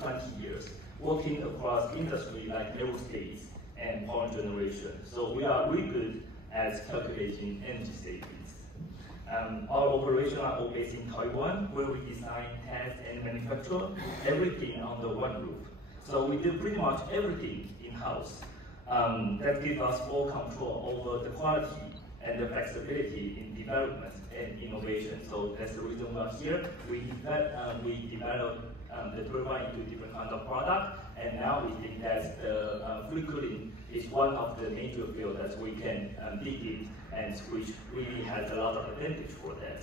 20 years, working across industry like aerospace and power generation. So we are really good at calculating energy savings. Our operations are all based in Taiwan, where we design, test, and manufacture everything under one roof. So we do pretty much everything in-house. That gives us full control over the quality and the flexibility in development and innovation. So that's the reason we're here. We develop the turbine into different kinds of products, and now we think that free cooling is one of the major fields that we can dig in, and which really has a lot of advantage for that.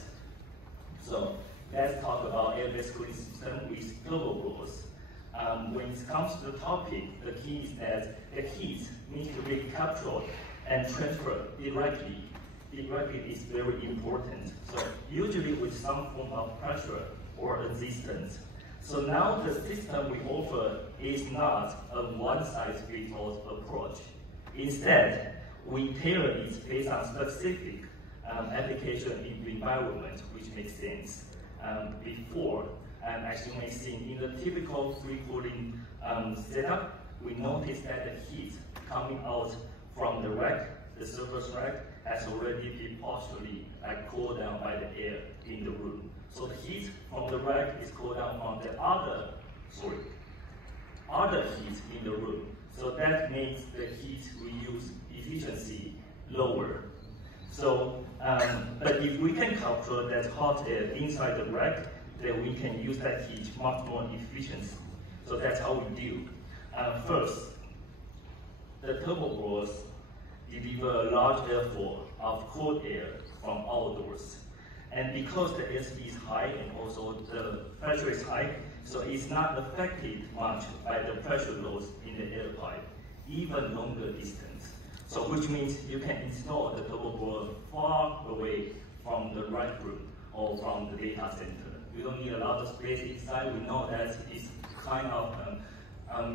So let's talk about air-based cooling system with turbo blowers. When it comes to the topic, the key is that the heat needs to be captured and transferred directly. Directly is very important. So usually with some form of pressure or resistance. So now the system we offer is not a one-size-fits-all approach. Instead, we tailor it based on specific application in the environment, which makes sense. Before, as you may see, in the typical free cooling setup, we noticed that the heat coming out from the rack, the surface rack, has already been partially cooled down by the air in the room. So the heat from the rack is cooled down from the other heat in the room. So that makes the heat reuse efficiency lower. So, but if we can capture that hot air inside the rack, then we can use that heat much more efficiently. So that's how we do. First, the turbo blowers deliver a large airflow of cold air from outdoors. And because the ASP is high and also the pressure is high, so it's not affected much by the pressure loss in the air pipe, even longer distance. So which means you can install the turbo blower far away from the rack room or from the data center. You don't need a lot of space inside. We know that it's kind of,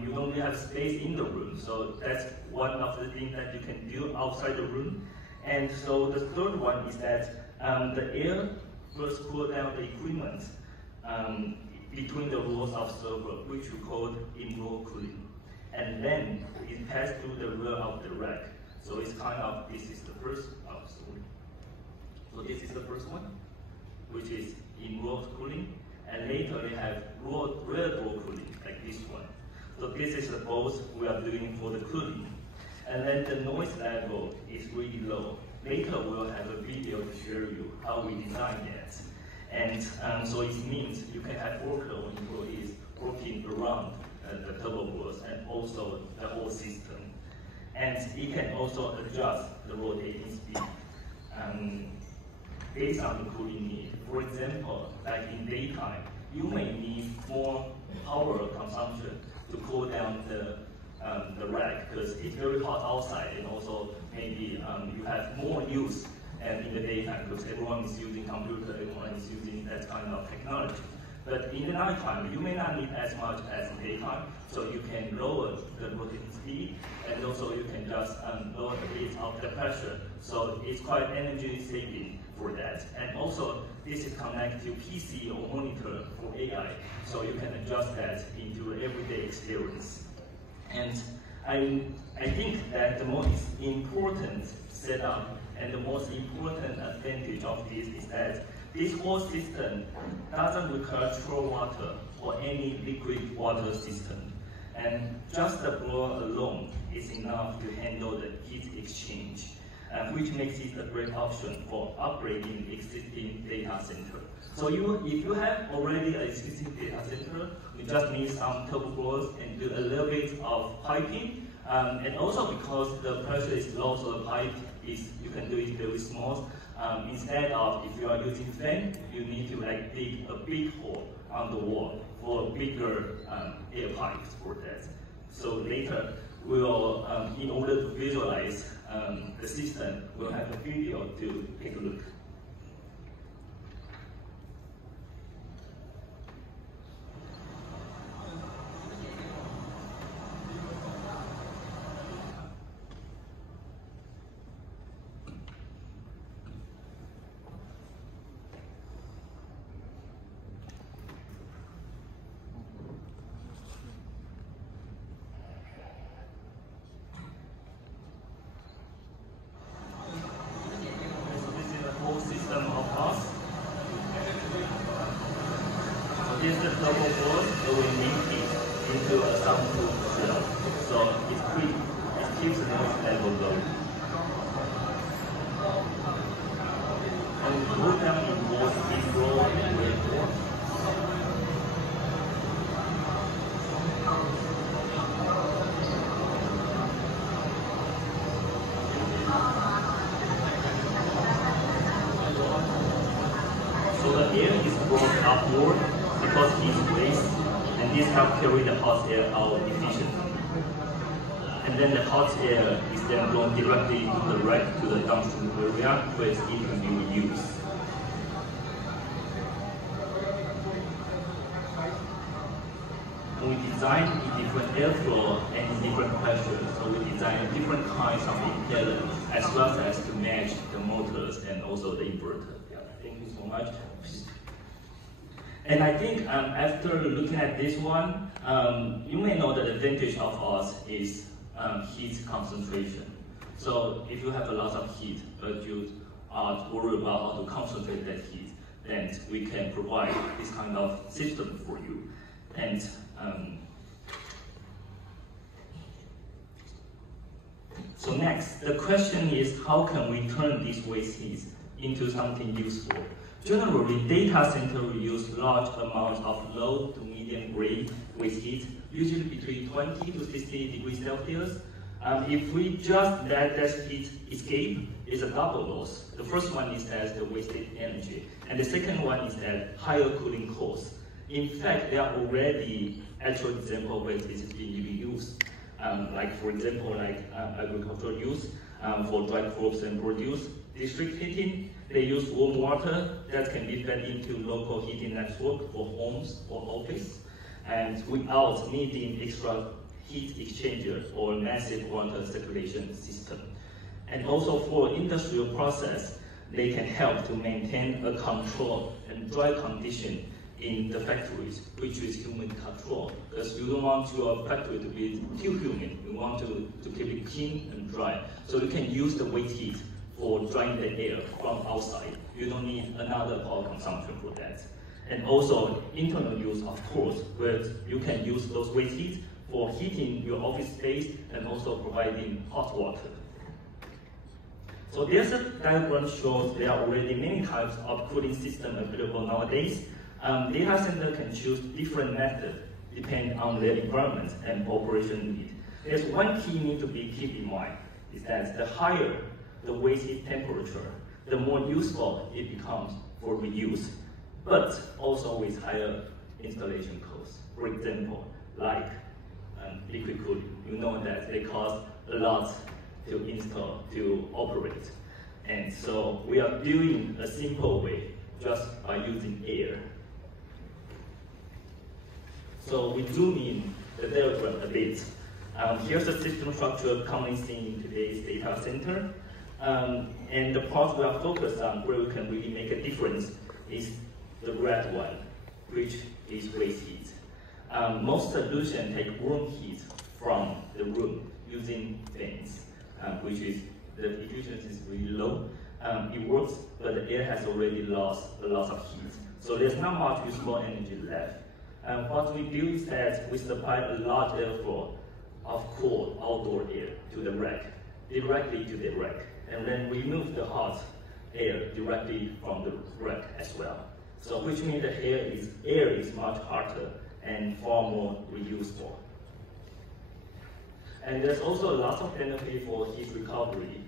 you don't really have space in the room. So that's one of the things that you can do outside the room. And so the third one is that the air first cool down the equipment between the rows of server, which we call in-row cooling. And then it passes through the rear of the rack. So it's kind of, this is the first, so this is the first one, which is in-row cooling. And later they have rear door cooling, like this one. So this is the both we are doing for the cooling. And then the noise level is really low. Later we'll have a video to show you how we design that. And so it means you can have worker or employees working around the turbo blowers and also the whole system. And it can also adjust the rotating speed based on the cooling need. For example, like in daytime, you may need more power consumption to cool down the rack because it's very hot outside, and also maybe you have more use in the daytime because everyone is using computer, everyone is using that kind of technology. But in the nighttime, you may not need as much as in daytime, so you can lower the rotating speed, and also you can just lower the bit of the pressure. So it's quite energy saving for that. And also, this is connected to PC or monitor for AI, so you can adjust that into the everyday experience. And I think that the most important setup and the most important advantage of this is that this whole system doesn't require chilled water or any liquid water system. And just the blower alone is enough to handle the heat exchange, which makes it a great option for upgrading existing data center. So if you have already an existing data center, you just need some turbo blowers and do a little bit of piping. And also because the pressure is low, so the pipe is, you can do it very small. Instead of, if you are using fan, you need to dig a big hole on the wall for bigger air pipes for that. So later, we'll, in order to visualize the system, we'll have a video to take a look. soundproof cell, so it keeps the noise level low. And the program involves in-row and waveform. So the air is brought upward because heat waste, and this helps carry the hot air out efficiently. And then the hot air is then blown directly to the rack to the downstream area where it can be reused. We design in different airflow and in different pressures, so we design different kinds of impeller as well as to match the motors and also the inverter. Yeah, thank you so much. And I think after looking at this one, you may know that the advantage of us is heat concentration. So if you have a lot of heat, but you are worried about how to concentrate that heat, then we can provide this kind of system for you. And so next, the question is, how can we turn this waste heat into something useful? Generally, data center will use large amounts of low to medium grade waste heat, usually between 20 to 60 degrees Celsius. If we just let that heat escape, it's a double loss. The first one is that the wasted energy, and the second one is that higher cooling costs. In fact, there are already actual examples where this is being used. Like for example, like agricultural use for dry crops and produce. District heating, they use warm water that can be fed into local heating network for homes or office, and without needing extra heat exchanger or massive water circulation system. And also for industrial process, they can help to maintain a control and dry condition in the factories, which is human control, because you don't want your factory to be too humid. You want to keep it clean and dry. So you can use the waste heat for drying the air from outside. You don't need another power consumption for that. And also internal use, of course, where you can use those waste heat for heating your office space and also providing hot water. So there's a diagram shows there are already many types of cooling system available nowadays. Data center can choose different methods depending on their environment and operation need. There's one key need to be keep in mind is that the higher the waste heat temperature, the more useful it becomes for reuse, but also with higher installation costs. For example, like liquid cooling, you know that they cost a lot to install, to operate. And so we are doing a simple way just by using air. So we zoom in the diagram a bit. Here's the system structure commonly seen in today's data center. And the part we are focused on where we can really make a difference is the red one, which is waste heat. Most solutions take room heat from the room using fans, which is the efficiency is really low. It works, but the air has already lost a lot of heat. So there's not much usable energy left. What we do is that we supply a large airflow of cool outdoor air to the rack, directly to the rack, and then remove the hot air directly from the rack as well. So which means the air is much hotter and far more reusable. And there's also a lot of benefit for heat recovery.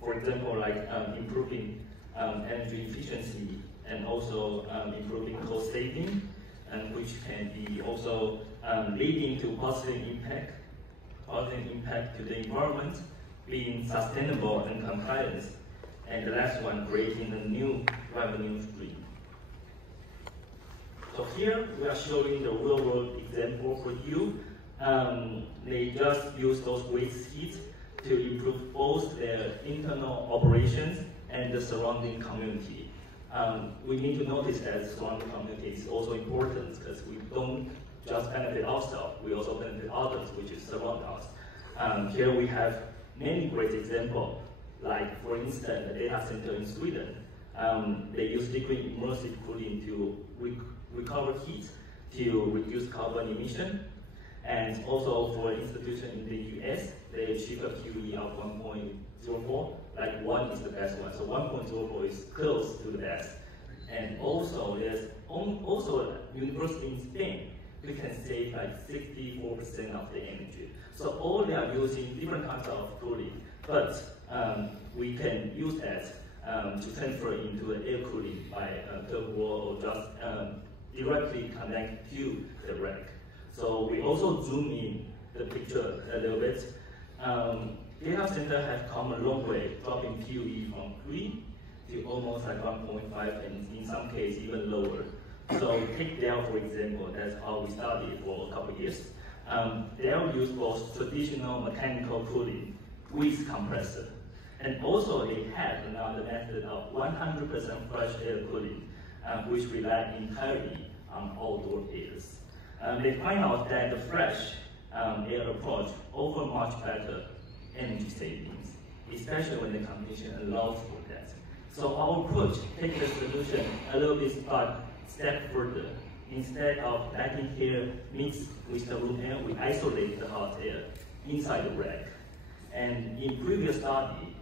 For example, like improving energy efficiency and also improving cost saving, and which can be also leading to positive impact to the environment, being sustainable and compliant. And the last one, creating a new revenue stream. So here we are showing the real-world example for you. They just use those waste heat to improve both their internal operations and the surrounding community. We need to notice that the surrounding community is also important because we don't just benefit ourselves, we also benefit others, which is surround us. Here we have many great examples, like for instance, a data center in Sweden. They use liquid immersive cooling to recover heat to reduce carbon emission. And also for institution in the US, they achieve a QE of 1.04, like 1 is the best one. So 1.04 is close to the best. And also there's also a university in Spain, we can save like 64% of the energy. So all they are using different kinds of cooling, but we can use that to transfer into an air cooling by the wall or just directly connect to the rack. So we also zoom in the picture a little bit. Data center have come a long way, dropping PUE from 3 to almost like 1.5, and in some cases even lower. So take Dell for example, that's how we studied for a couple of years. Dell use both traditional mechanical cooling with compressor. And also they have another method of 100% fresh air cooling, which rely entirely on outdoor airs. They find out that the fresh air approach offers much better energy savings, especially when the condition allows for that. So our approach takes the solution a little bit step further. Instead of letting air mix with the room air, we isolate the hot air inside the rack. And in previous study,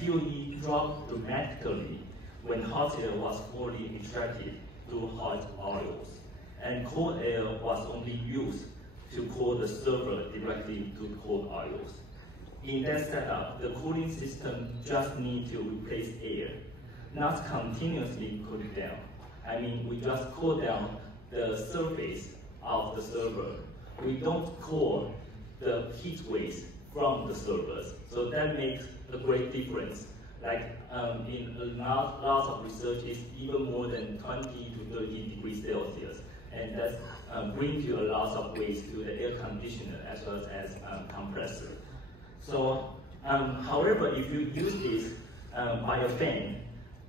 PUE dropped dramatically when hot air was fully extracted through hot oils, and cold air was only used to cool the server directly to cold oils. In that setup, the cooling system just needs to replace air, not continuously cool it down. I mean, we just cool down the surface of the server. We don't cool the heat waste from the servers. So that makes a great difference. Like in lots of research, it's even more than 20 to 30 degrees Celsius. And that brings you a lot of waste to the air conditioner as well as compressor. So, however, if you use this by a fan,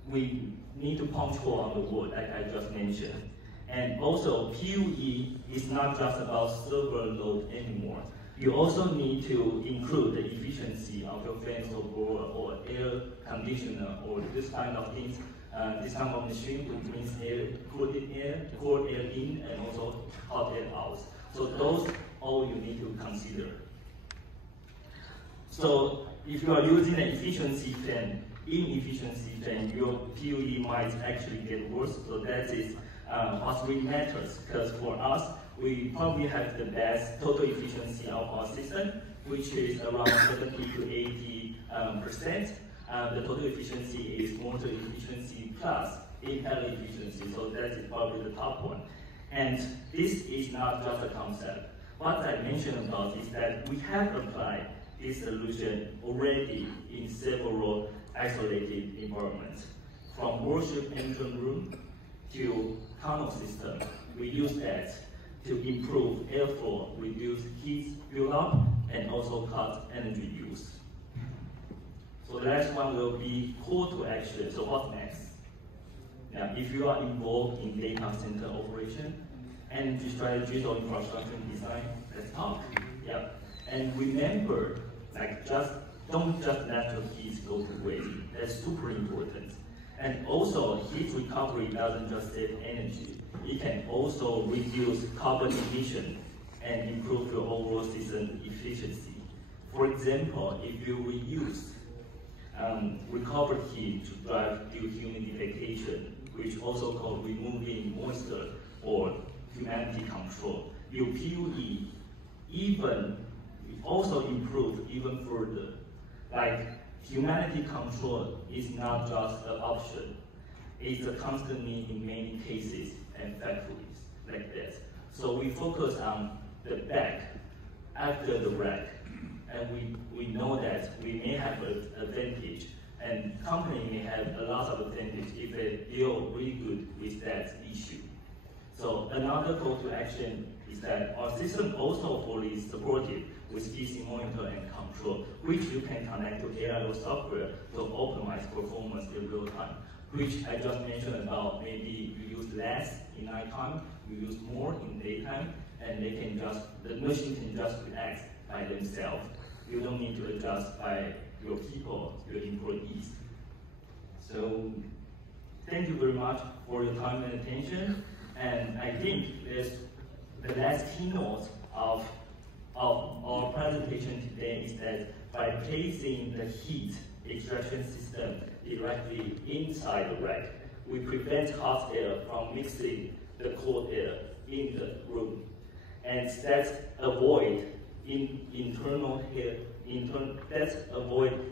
we need to punch hole on the wood, like I just mentioned. And also, PUE is not just about server load anymore. You also need to include the efficiency of your fans or blower or air conditioner or this kind of things. This kind of machine which means cold air in and also hot air out. So those all you need to consider. So if you are using an efficiency fan, inefficiency fan, your PUE might actually get worse. So that is what really matters, because for us, we probably have the best total efficiency of our system, which is around 70 to 80%. The total efficiency is motor efficiency plus impeller efficiency, so that is probably the top one. And this is not just a concept. What I mentioned about is that we have applied this solution already in several isolated environments. From worship engine room to tunnel system, we use that to improve airflow, reduce heat buildup, and also cut energy use. So the last one will be call to action. So what's next? Now, if you are involved in data center operation, energy strategies or infrastructure design, let's talk. Yeah. And remember, like don't just let your heat go to waste. That's super important. And also, heat recovery doesn't just save energy. It can also reduce carbon emission and improve your overall system efficiency. For example, if you reuse recovered heat to drive dehumidification, which also called removing moisture or humidity control, your PUE even also improved even further. Like humidity control is not just an option, it's a constant need in many cases and factories like that. So we focus on the back after the rack, and we know that we may have an advantage, and company may have a lot of advantage if they deal really good with that issue. So another call to action is that our system also fully supported with PC monitor and control, which you can connect to AIO software to optimize performance in real time, which I just mentioned about maybe you use less in nighttime, you use more in daytime, and the machine can just react by themselves. You don't need to adjust by your people, your employees. So thank you very much for your time and attention. And I think there's the last keynote of of our presentation today is that by placing the heat extraction system directly inside the rack, we prevent hot air from mixing the cold air in the room. And that avoid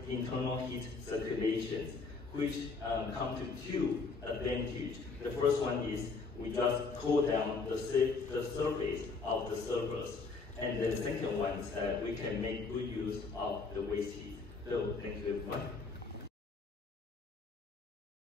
internal heat circulations, which come to two advantages. The first one is we just cool down the surface of the surface. And the second one is that we can make good use of the waste heat. So thank you everyone.